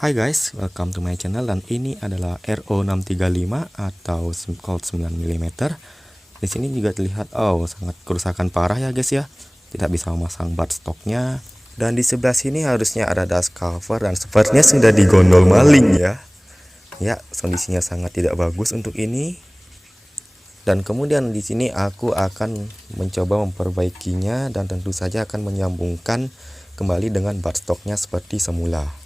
Hai guys, welcome to my channel dan ini adalah RO635 atau Colt 9 mm. Di sini juga terlihat sangat kerusakan parah ya guys ya. Tidak bisa memasang bar stoknya. Dan di sebelah sini harusnya ada dust cover dan sepertinya sudah digondol maling ya. Ya, kondisinya sangat tidak bagus untuk ini. Dan kemudian di sini aku akan mencoba memperbaikinya dan tentu saja akan menyambungkan kembali dengan bar stoknya seperti semula.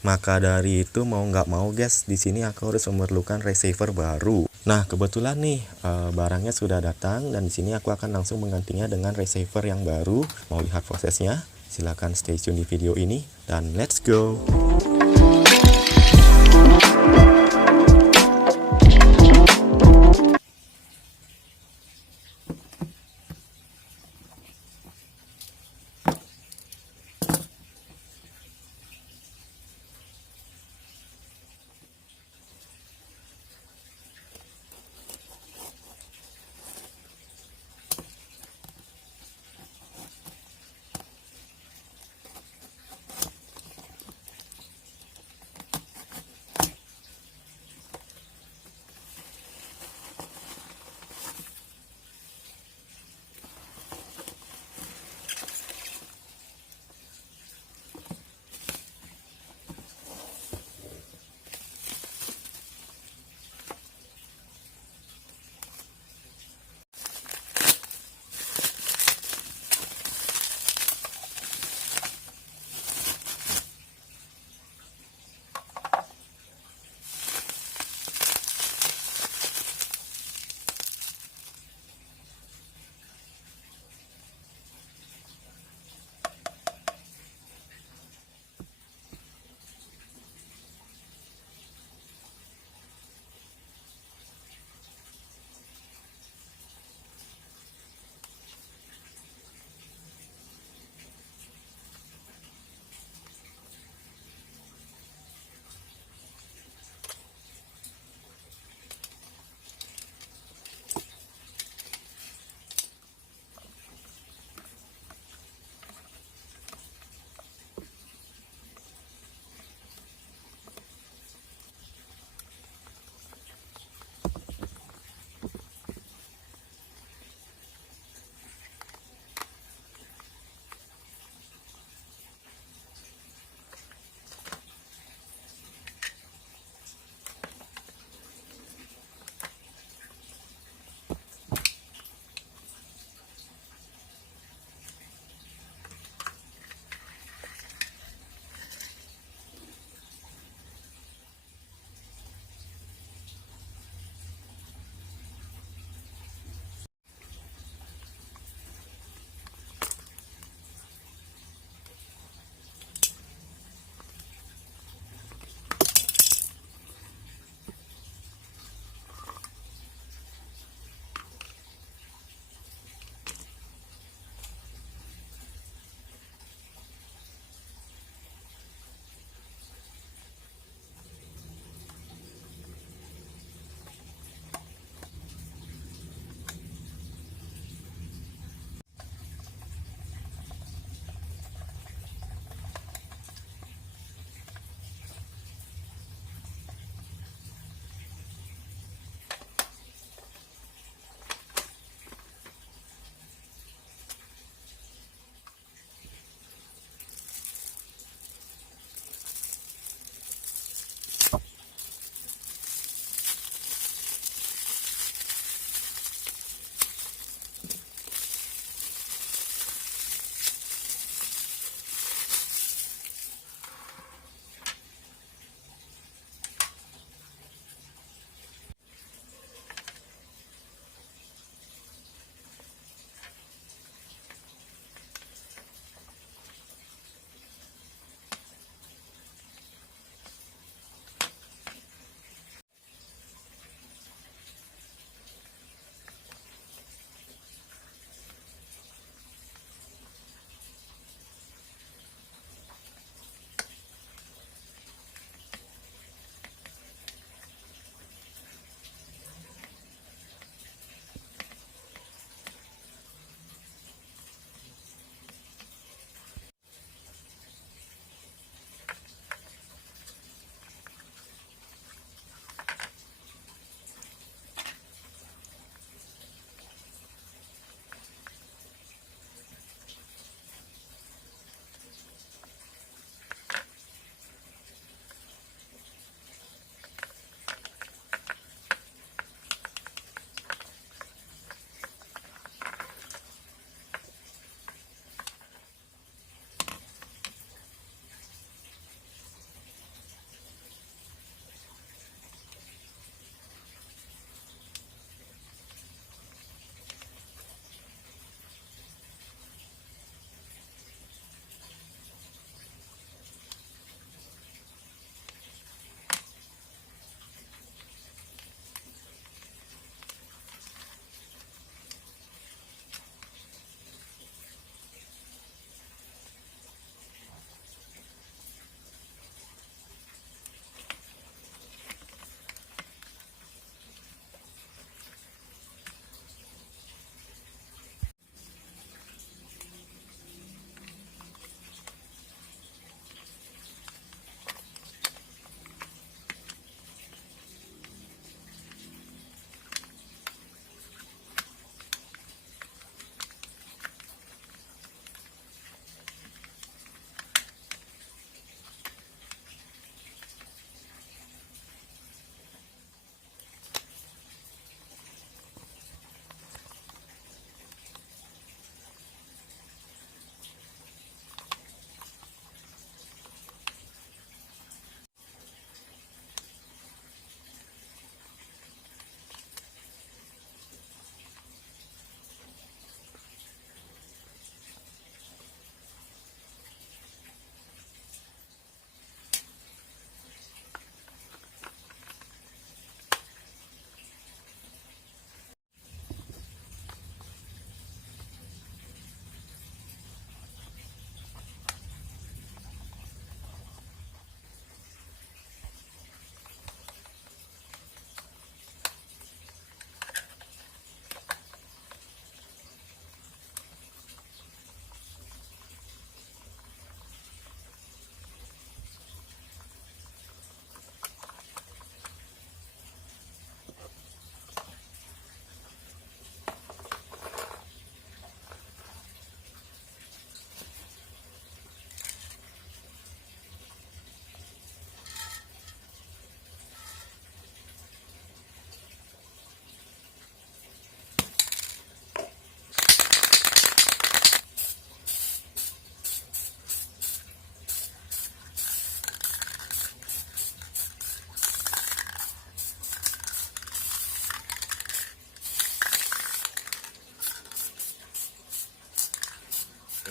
Maka dari itu mau nggak mau guys, di sini aku harus memerlukan receiver baru. Nah kebetulan nih barangnya sudah datang dan di sini aku akan langsung menggantinya dengan receiver yang baru. Mau lihat prosesnya? Silahkan stay tune di video ini dan let's go.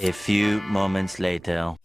A few moments later.